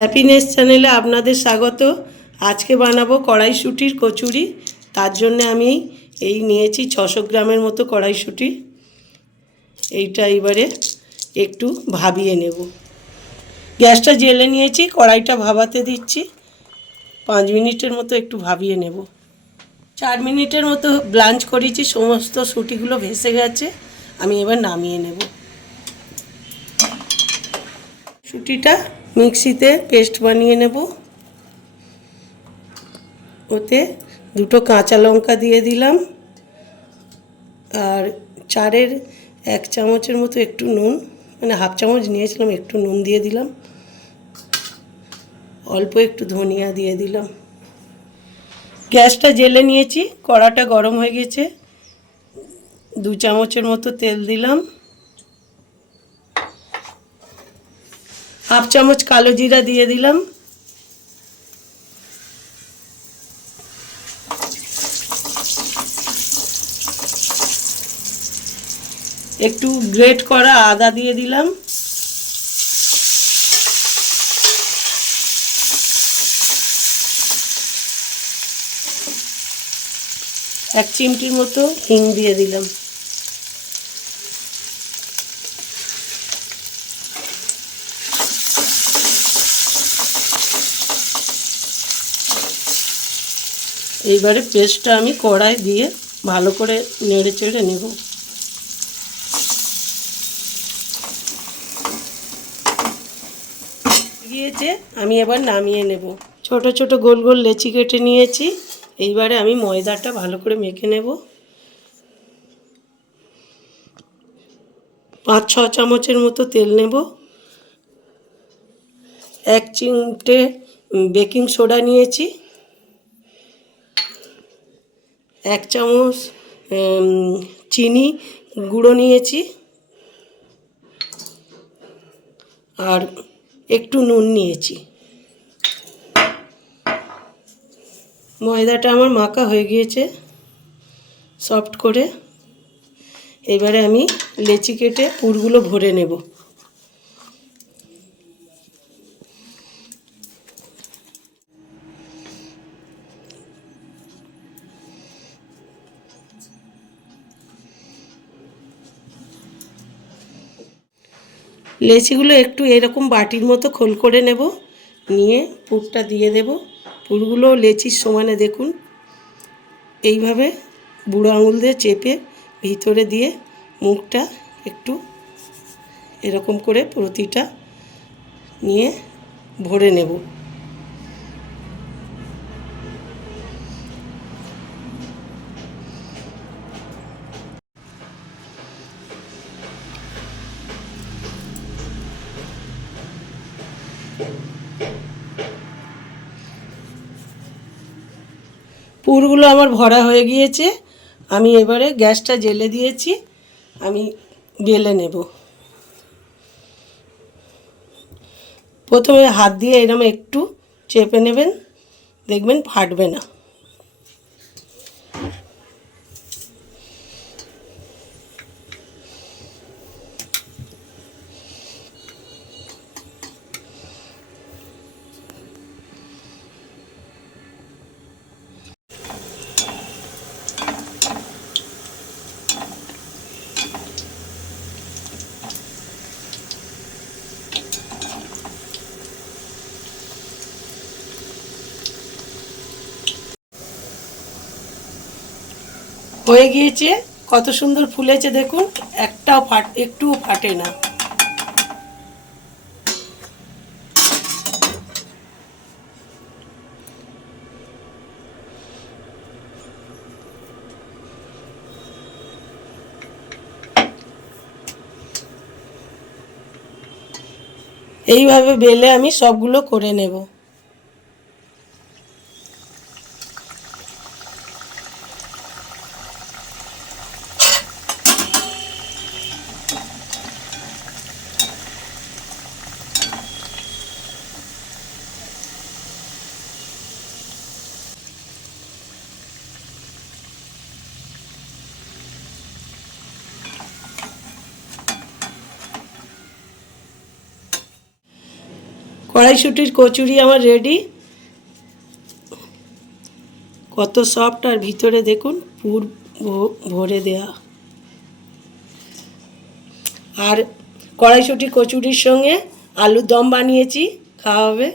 Happiness চ্যানেলে আপনাদের স্বাগত। আজকে বানাবো কড়াইশুঁটির কচুরি। তার জন্য আমি এই নিয়েছি 600 গ্রামের মতো কড়াইশুঁটি। এইটা এবারে একটু ভাবিয়ে নেব। গ্যাসটা জ্বেলে নিয়েছি, কড়াইটা ভাবাতে দিচ্ছি। 5 মিনিটের মতো একটু ভাবিয়ে নেব। 4 মিনিটের মতো ব্লাঞ্চ করেছি, সমস্ত শুঁটিগুলো ভেসে গেছে। আমি এবার নামিয়ে নেব। শুঁটিটা মিক্সিতে পেস্ট বানিয়ে নেব। ওতে 2টো কাঁচা লঙ্কা দিয়ে দিলাম, আর 1 চামচের মতো একটু নুন, মানে হাফ চামচ নিয়েছিলাম, একটু নুন দিয়ে দিলাম। অল্প একটু ধনিয়া দিয়ে দিলাম। গ্যাসটা জ্বেলে নিয়েছি, কড়াটা গরম হয়ে গেছে। 2 চামচের মতো তেল দিলাম। হাফ চামচ কালো জিরা দিয়ে দিলাম। একটু গ্রেট করা আদা দিয়ে দিলাম। এক চিমটির মতো হিং দিয়ে দিলাম। এইবারে পেস্টটা আমি কড়াই দিয়ে ভালো করে নেড়ে চেড়ে নেব। গিয়েছে, আমি এবার নামিয়ে নেব। ছোট ছোট গোল গোল লেচি কেটে নিয়েছি। এইবারে আমি ময়দাটা ভালো করে মেখে নেব। 5-6 চামচের মতো তেল নেব। 1 চিমটে বেকিং সোডা নিয়েছি। 1 চামচ চিনি গুঁড়ো নিয়েছি, আর একটু নুন নিয়েছি। ময়দাটা আমার মাখা হয়ে গিয়েছে সফট করে। এবারে আমি লেচি কেটে পুরগুলো ভরে নেব। লেচিগুলো একটু এরকম বাটির মতো খোল করে নেব, নিয়ে পুরটা দিয়ে দেব। পুরগুলো লেচির সমানে দেখুন, এইভাবে বুড়ো আঙুল দিয়ে চেপে ভিতরে দিয়ে মুখটা একটু এরকম করে প্রতিটা নিয়ে ভরে নেব। পুরগুলো আমার ভরা হয়ে গিয়েছে। আমি এবারে গ্যাসটা জ্বেলে দিয়েছি, আমি বেলে নেব। প্রথমে হাত দিয়ে এরকম একটু চেপে নেবেন, দেখবেন ফাটবে না। হয়ে গিয়েছে, কত সুন্দর ফুলেছে দেখুন, একটুও ফাটে না। এইভাবে বেলে আমি সবগুলো করে নেব। কড়াইশুঁটির কচুরি আমার রেডি। কত সফট, আর ভিতরে দেখুন পুর ভরে দেয়া। আর কড়াইশুঁটি কচুরির সঙ্গে আলুর দম বানিয়েছি, খাওয়া হবে।